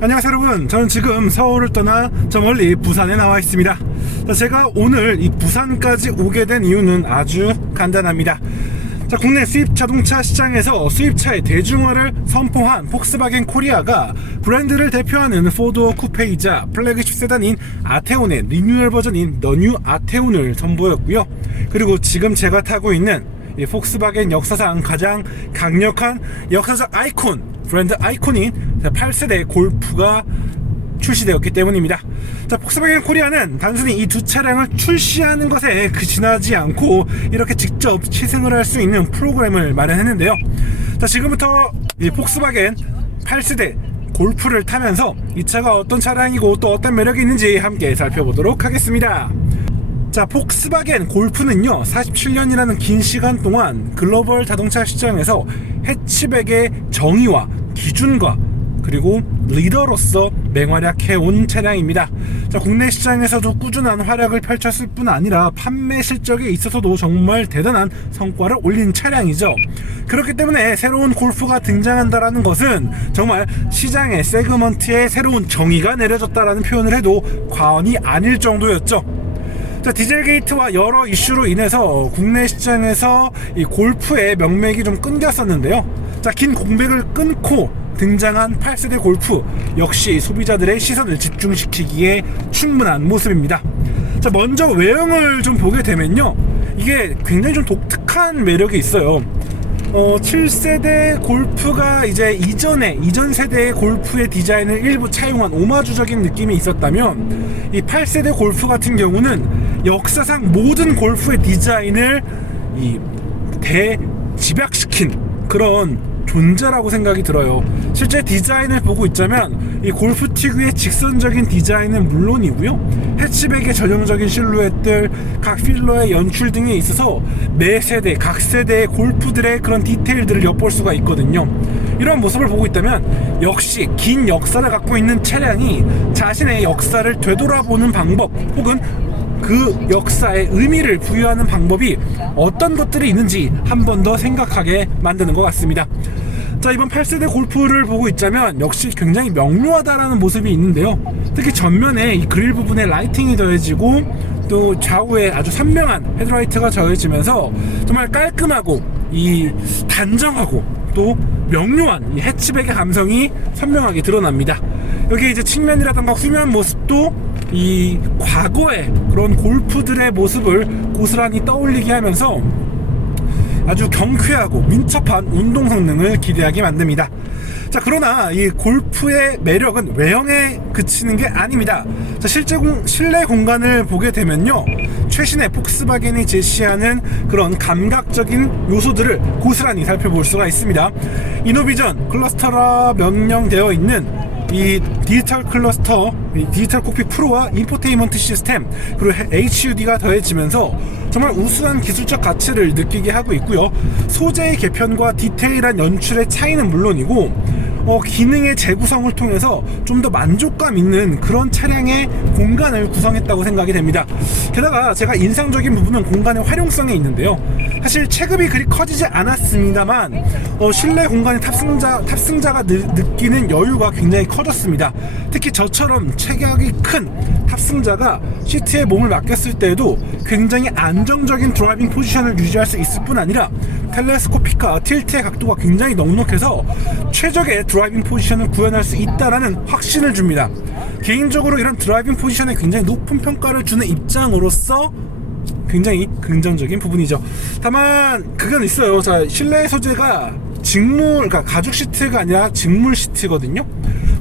안녕하세요 여러분, 저는 지금 서울을 떠나 저 멀리 부산에 나와 있습니다. 제가 오늘 이 부산까지 오게 된 이유는 아주 간단합니다. 국내 수입 자동차 시장에서 수입차의 대중화를 선포한 폭스바겐 코리아가 브랜드를 대표하는 포도어 쿠페이자 플래그십 세단인 아테온의 리뉴얼 버전인 더 뉴 아테온을 선보였고요. 그리고 지금 제가 타고 있는 이 폭스바겐 역사상 가장 강력한 역사적 아이콘, 브랜드 아이콘인 8세대 골프가 출시되었기 때문입니다. 폭스바겐 코리아는 단순히 이 두 차량을 출시하는 것에 그치지 않고 이렇게 직접 시승을 할 수 있는 프로그램을 마련했는데요. 지금부터 이 폭스바겐 8세대 골프를 타면서 이 차가 어떤 차량이고 또 어떤 매력이 있는지 함께 살펴보도록 하겠습니다. 폭스바겐 골프는요, 47년이라는 긴 시간 동안 글로벌 자동차 시장에서 해치백의 정의와 기준과 그리고 리더로서 맹활약해온 차량입니다. 국내 시장에서도 꾸준한 활약을 펼쳤을 뿐 아니라 판매 실적에 있어서도 정말 대단한 성과를 올린 차량이죠. 그렇기 때문에 새로운 골프가 등장한다라는 것은 정말 시장의 세그먼트에 새로운 정의가 내려졌다라는 표현을 해도 과언이 아닐 정도였죠. 디젤 게이트와 여러 이슈로 인해서 국내 시장에서 이 골프의 명맥이 좀 끊겼었는데요. 긴 공백을 끊고 등장한 8세대 골프 역시 소비자들의 시선을 집중시키기에 충분한 모습입니다. 먼저 외형을 좀 보게 되면요, 이게 굉장히 좀 독특한 매력이 있어요. 7세대 골프가 이제 이전 세대의 골프의 디자인을 일부 차용한 오마주적인 느낌이 있었다면, 이 8세대 골프 같은 경우는 역사상 모든 골프의 디자인을 대집약시킨 그런 존재라고 생각이 들어요. 실제 디자인을 보고 있자면 이 골프 특유의 직선적인 디자인은 물론이고요, 해치백의 전형적인 실루엣들, 각 필러의 연출 등에 있어서 매 세대, 각 세대의 골프들의 그런 디테일들을 엿볼 수가 있거든요. 이런 모습을 보고 있다면 역시 긴 역사를 갖고 있는 차량이 자신의 역사를 되돌아보는 방법, 혹은 그 역사에 의미를 부여하는 방법이 어떤 것들이 있는지 한 번 더 생각하게 만드는 것 같습니다. 이번 8세대 골프를 보고 있자면 역시 굉장히 명료하다라는 모습이 있는데요. 특히 전면에 이 그릴 부분에 라이팅이 더해지고 또 좌우에 아주 선명한 헤드라이트가 더해지면서 정말 깔끔하고 이 단정하고 또 명료한 이 해치백의 감성이 선명하게 드러납니다. 여기 이제 측면이라던가 후면 모습도 이 과거의 그런 골프들의 모습을 고스란히 떠올리게 하면서 아주 경쾌하고 민첩한 운동 성능을 기대하게 만듭니다. 그러나 이 골프의 매력은 외형에 그치는 게 아닙니다. 실내 공간을 보게 되면요, 최신의 폭스바겐이 제시하는 그런 감각적인 요소들을 고스란히 살펴볼 수가 있습니다. 이노비전 클러스터라 명명되어 있는 이 디지털 클러스터, 디지털 콕핏 프로와 인포테인먼트 시스템, 그리고 HUD가 더해지면서 정말 우수한 기술적 가치를 느끼게 하고 있고요. 소재의 개편과 디테일한 연출의 차이는 물론이고 기능의 재구성을 통해서 좀 더 만족감 있는 그런 차량의 공간을 구성했다고 생각이 됩니다. 게다가 제가 인상적인 부분은 공간의 활용성에 있는데요. 사실 체급이 그리 커지지 않았습니다만 실내 공간의 탑승자가 느끼는 여유가 굉장히 커졌습니다. 특히 저처럼 체격이 큰 탑승자가 시트에 몸을 맡겼을 때에도 굉장히 안정적인 드라이빙 포지션을 유지할 수 있을 뿐 아니라 텔레스코픽과 틸트의 각도가 굉장히 넉넉해서 최적의 드라이빙 포지션을 구현할 수 있다는 확신을 줍니다. 개인적으로 이런 드라이빙 포지션에 굉장히 높은 평가를 주는 입장으로서 굉장히 긍정적인 부분이죠. 다만 그건 있어요. 실내 소재가 그러니까 가죽 시트가 아니라 직물 시트거든요.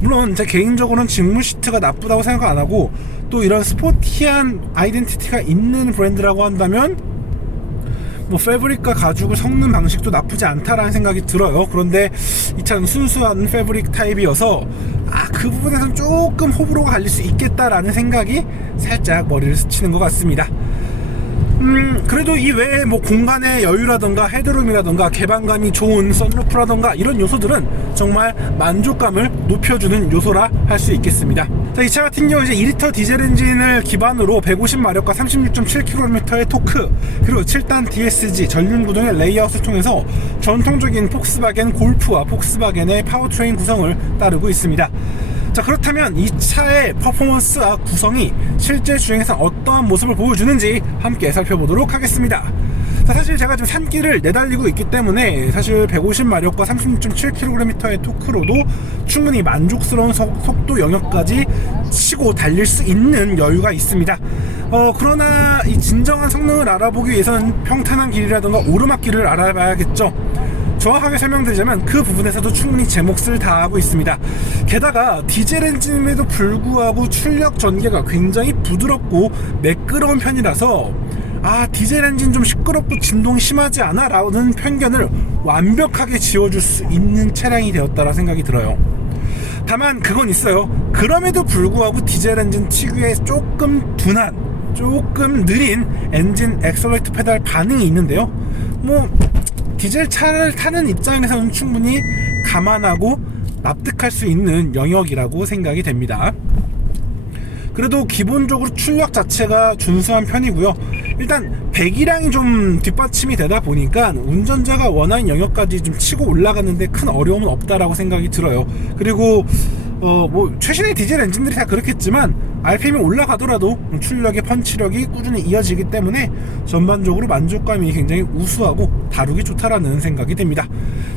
물론 제 개인적으로는 직물 시트가 나쁘다고 생각 안 하고, 또 이런 스포티한 아이덴티티가 있는 브랜드라고 한다면 패브릭과 가죽을 섞는 방식도 나쁘지 않다라는 생각이 들어요. 그런데 이 차는 순수한 패브릭 타입이어서 그 부분에서는 조금 호불호가 갈릴 수 있겠다라는 생각이 살짝 머리를 스치는 것 같습니다. 그래도 이 외에 공간의 여유라던가 헤드룸이라던가 개방감이 좋은 선루프라던가 이런 요소들은 정말 만족감을 높여주는 요소라 할 수 있겠습니다. 이 차 같은 경우 이제 2리터 디젤 엔진을 기반으로 150마력과 36.7km의 토크, 그리고 7단 DSG 전륜 구동의 레이아웃을 통해서 전통적인 폭스바겐 골프와 폭스바겐의 파워트레인 구성을 따르고 있습니다. 자, 그렇다면 이 차의 퍼포먼스와 구성이 실제 주행에서 어떠한 모습을 보여주는지 함께 살펴보도록 하겠습니다. 자, 사실 제가 지금 산길을 내달리고 있기 때문에 사실 150마력과 36.7kg의 토크로도 충분히 만족스러운 속도 영역까지 치고 달릴 수 있는 여유가 있습니다. 그러나 이 진정한 성능을 알아보기 위해서는 평탄한 길이라든가 오르막길을 알아봐야겠죠. 정확하게 설명드리자면 그 부분에서도 충분히 제 몫을 다하고 있습니다. 게다가 디젤 엔진임에도 불구하고 출력 전개가 굉장히 부드럽고 매끄러운 편이라서 디젤 엔진 좀 시끄럽고 진동이 심하지 않아? 라는 편견을 완벽하게 지워줄 수 있는 차량이 되었다라 생각이 들어요. 다만 그건 있어요. 그럼에도 불구하고 디젤 엔진 특유의 조금 둔한, 조금 느린 엔진 엑셀러레이터 페달 반응이 있는데요. 디젤 차를 타는 입장에서는 충분히 감안하고 납득할 수 있는 영역이라고 생각이 됩니다. 그래도 기본적으로 출력 자체가 준수한 편이고요. 일단 배기량이 좀 뒷받침이 되다 보니까 운전자가 원하는 영역까지 좀 치고 올라가는데 큰 어려움은 없다라고 생각이 들어요. 그리고 최신의 디젤 엔진들이 다 그렇겠지만 RPM이 올라가더라도 출력의 펀치력이 꾸준히 이어지기 때문에 전반적으로 만족감이 굉장히 우수하고 다루기 좋다라는 생각이 됩니다.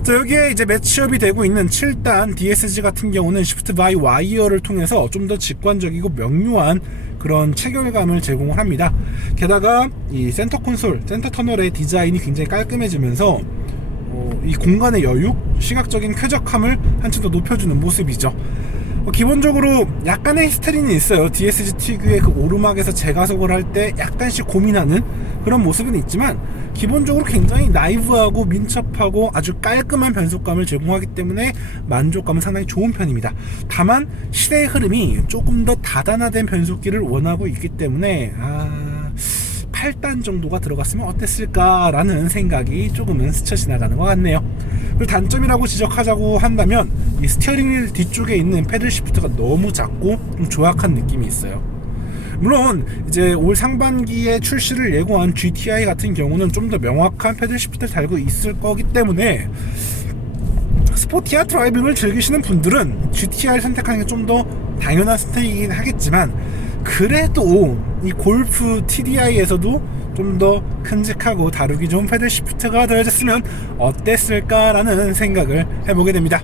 자, 여기에 이제 매치업이 되고 있는 7단 DSG 같은 경우는 시프트 바이 와이어를 통해서 좀 더 직관적이고 명료한 그런 체결감을 제공을 합니다. 게다가 이 센터 콘솔, 센터 터널의 디자인이 굉장히 깔끔해지면서 이 공간의 여유, 시각적인 쾌적함을 한층 더 높여주는 모습이죠. 기본적으로 약간의 히스테리는 있어요. DSG 특유의 그 오르막에서 재가속을 할 때 약간씩 고민하는 그런 모습은 있지만 기본적으로 굉장히 나이브하고 민첩하고 아주 깔끔한 변속감을 제공하기 때문에 만족감은 상당히 좋은 편입니다. 다만 시대의 흐름이 조금 더 다단화된 변속기를 원하고 있기 때문에 8단 정도가 들어갔으면 어땠을까라는 생각이 조금은 스쳐 지나가는 것 같네요. 그리고 단점이라고 지적하자고 한다면 이 스티어링 휠 뒤쪽에 있는 패들 시프트가 너무 작고 좀 조악한 느낌이 있어요. 물론 이제 올 상반기에 출시를 예고한 GTI 같은 경우는 좀 더 명확한 패들 시프트를 달고 있을 거기 때문에 스포티한 드라이빙을 즐기시는 분들은 GTI를 선택하는 게 좀 더 당연한 선택이긴 하겠지만 그래도 이 골프 TDI에서도 좀 더 큼직하고 다루기 좋은 패들 시프트가 더해졌으면 어땠을까라는 생각을 해보게 됩니다.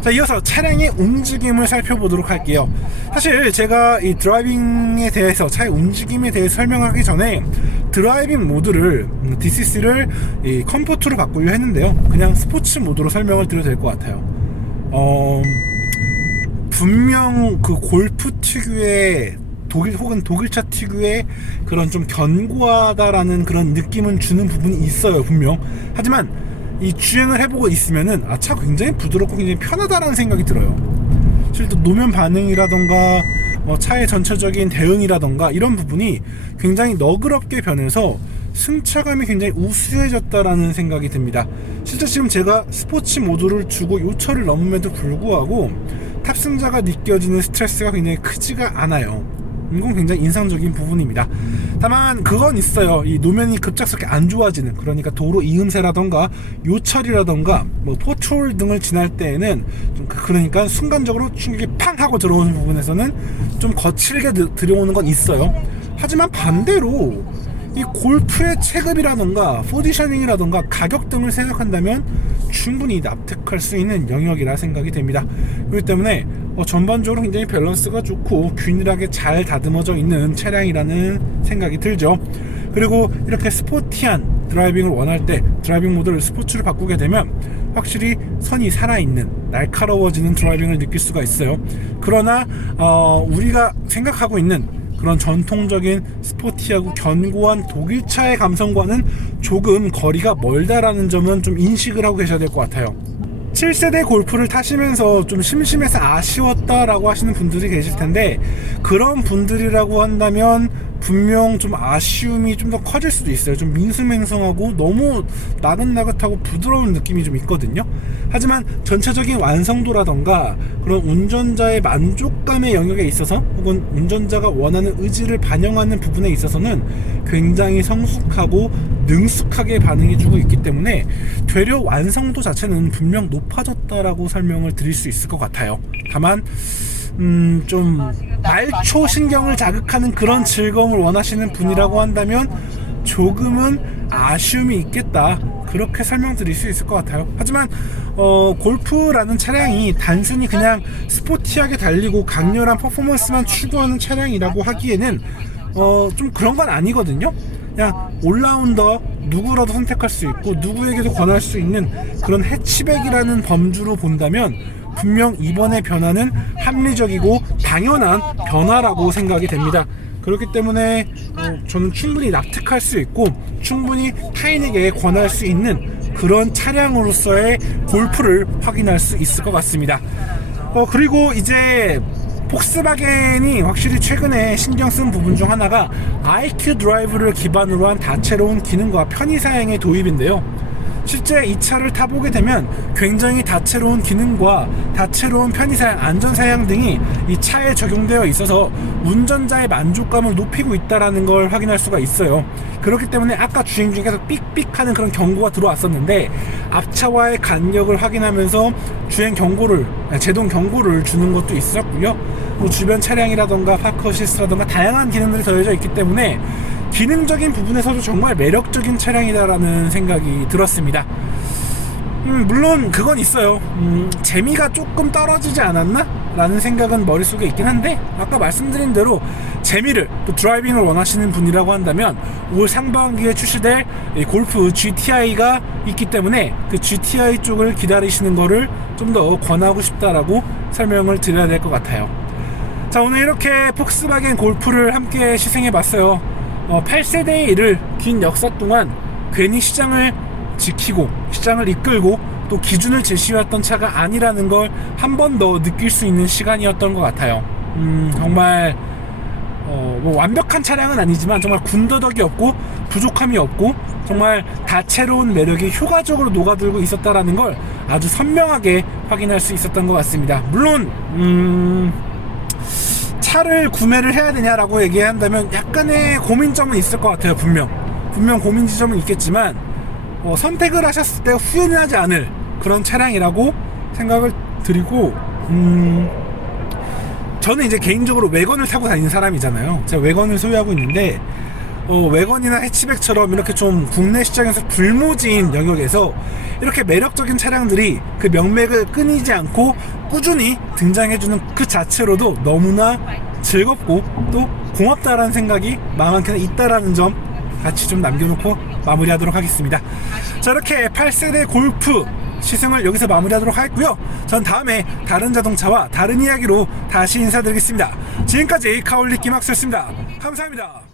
자, 이어서 차량의 움직임을 살펴보도록 할게요. 사실 제가 이 드라이빙에 대해서, 차의 움직임에 대해 설명하기 전에 드라이빙 모드를 DCC를 이 컴포트로 바꾸려 했는데요. 그냥 스포츠 모드로 설명을 드려도 될 것 같아요. 분명 그 골프 특유의 독일차 특유의 그런 좀 견고하다라는 그런 느낌은 주는 부분이 있어요, 분명. 하지만 이 주행을 해보고 있으면은 차 굉장히 부드럽고 굉장히 편하다라는 생각이 들어요. 실제 노면 반응이라던가 차의 전체적인 대응이라던가 이런 부분이 굉장히 너그럽게 변해서 승차감이 굉장히 우수해졌다라는 생각이 듭니다. 실제 지금 제가 스포츠 모드를 주고 요철을 넘음에도 불구하고 탑승자가 느껴지는 스트레스가 굉장히 크지가 않아요. 이건 굉장히 인상적인 부분입니다. 다만 그건 있어요. 이 노면이 급작스럽게 안 좋아지는, 그러니까 도로 이음새라던가 요철이라던가 포트홀 등을 지날 때에는 좀 그러니까 순간적으로 충격이 팡 하고 들어오는 부분에서는 좀 거칠게 들어오는 건 있어요. 하지만 반대로 이 골프의 체급이라던가 포지셔닝이라던가 가격 등을 생각한다면 충분히 납득할 수 있는 영역이라 생각이 됩니다. 그렇기 때문에 전반적으로 굉장히 밸런스가 좋고 균일하게 잘 다듬어져 있는 차량이라는 생각이 들죠. 그리고 이렇게 스포티한 드라이빙을 원할 때 드라이빙 모드를 스포츠로 바꾸게 되면 확실히 선이 살아있는 날카로워지는 드라이빙을 느낄 수가 있어요. 그러나 우리가 생각하고 있는 그런 전통적인 스포티하고 견고한 독일차의 감성과는 조금 거리가 멀다라는 점은 좀 인식을 하고 계셔야 될 것 같아요. 7세대 골프를 타시면서 좀 심심해서 아쉬웠다라고 하시는 분들이 계실 텐데, 그런 분들이라고 한다면 분명 좀 아쉬움이 좀 더 커질 수도 있어요. 좀 민수맹성하고 너무 나긋나긋하고 부드러운 느낌이 좀 있거든요. 하지만 전체적인 완성도라던가 그런 운전자의 만족감의 영역에 있어서, 혹은 운전자가 원하는 의지를 반영하는 부분에 있어서는 굉장히 성숙하고 능숙하게 반응해주고 있기 때문에 되려 완성도 자체는 분명 높아졌다라고 설명을 드릴 수 있을 것 같아요. 다만 좀 말초 신경을 자극하는 그런 즐거움을 원하시는 분이라고 한다면 조금은 아쉬움이 있겠다, 그렇게 설명드릴 수 있을 것 같아요. 하지만 골프라는 차량이 단순히 그냥 스포티하게 달리고 강렬한 퍼포먼스만 추구하는 차량이라고 하기에는 좀 그런 건 아니거든요. 그냥 올라운더 누구라도 선택할 수 있고 누구에게도 권할 수 있는 그런 해치백이라는 범주로 본다면 분명 이번의 변화는 합리적이고 당연한 변화라고 생각이 됩니다. 그렇기 때문에 저는 충분히 납득할 수 있고 충분히 타인에게 권할 수 있는 그런 차량으로서의 골프를 확인할 수 있을 것 같습니다. 그리고 이제 폭스바겐이 확실히 최근에 신경 쓴 부분 중 하나가 IQ 드라이브를 기반으로 한 다채로운 기능과 편의사양의 도입인데요. 실제 이 차를 타보게 되면 굉장히 다채로운 기능과 다채로운 편의사양, 안전사양 등이 이 차에 적용되어 있어서 운전자의 만족감을 높이고 있다는 걸 확인할 수가 있어요. 그렇기 때문에 아까 주행 중에 계속 삑삑하는 그런 경고가 들어왔었는데 앞차와의 간격을 확인하면서 주행 경고를, 제동 경고를 주는 것도 있었고요. 뭐 주변 차량이라던가 파크 어시스트라던가 다양한 기능들이 더해져 있기 때문에 기능적인 부분에서도 정말 매력적인 차량이다라는 생각이 들었습니다. 물론 그건 있어요. 재미가 조금 떨어지지 않았나? 라는 생각은 머릿속에 있긴 한데 아까 말씀드린 대로 재미를, 또 드라이빙을 원하시는 분이라고 한다면 올 상반기에 출시될 골프 GTI가 있기 때문에 그 GTI 쪽을 기다리시는 거를 좀 더 권하고 싶다라고 설명을 드려야 될 것 같아요. 자, 오늘 이렇게 폭스바겐 골프를 함께 시승해 봤어요. 8세대의 일을 긴 역사 동안 괜히 시장을 지키고 시장을 이끌고 또 기준을 제시해왔던 차가 아니라는 걸 한 번 더 느낄 수 있는 시간이었던 것 같아요. 정말 뭐 완벽한 차량은 아니지만 정말 군더더기 없고 부족함이 없고 정말 다채로운 매력이 효과적으로 녹아들고 있었다라는 걸 아주 선명하게 확인할 수 있었던 것 같습니다. 물론 차를 구매를 해야 되냐라고 얘기한다면 약간의 고민점은 있을 것 같아요. 분명 고민 지점은 있겠지만 선택을 하셨을 때 후회는 하지 않을 그런 차량이라고 생각을 드리고, 저는 이제 개인적으로 외건을 타고 다니는 사람이잖아요. 제가 외건을 소유하고 있는데 외건이나 해치백처럼 이렇게 좀 국내 시장에서 불모지인 영역에서 이렇게 매력적인 차량들이 그 명맥을 끊이지 않고 꾸준히 등장해주는 그 자체로도 너무나 즐겁고 또 고맙다라는 생각이 마음 한켠에 있다라는 점 같이 좀 남겨놓고 마무리하도록 하겠습니다. 자, 이렇게 8세대 골프 시승을 여기서 마무리하도록 하겠고요. 전 다음에 다른 자동차와 다른 이야기로 다시 인사드리겠습니다. 지금까지 카올리 김학수였습니다. 감사합니다.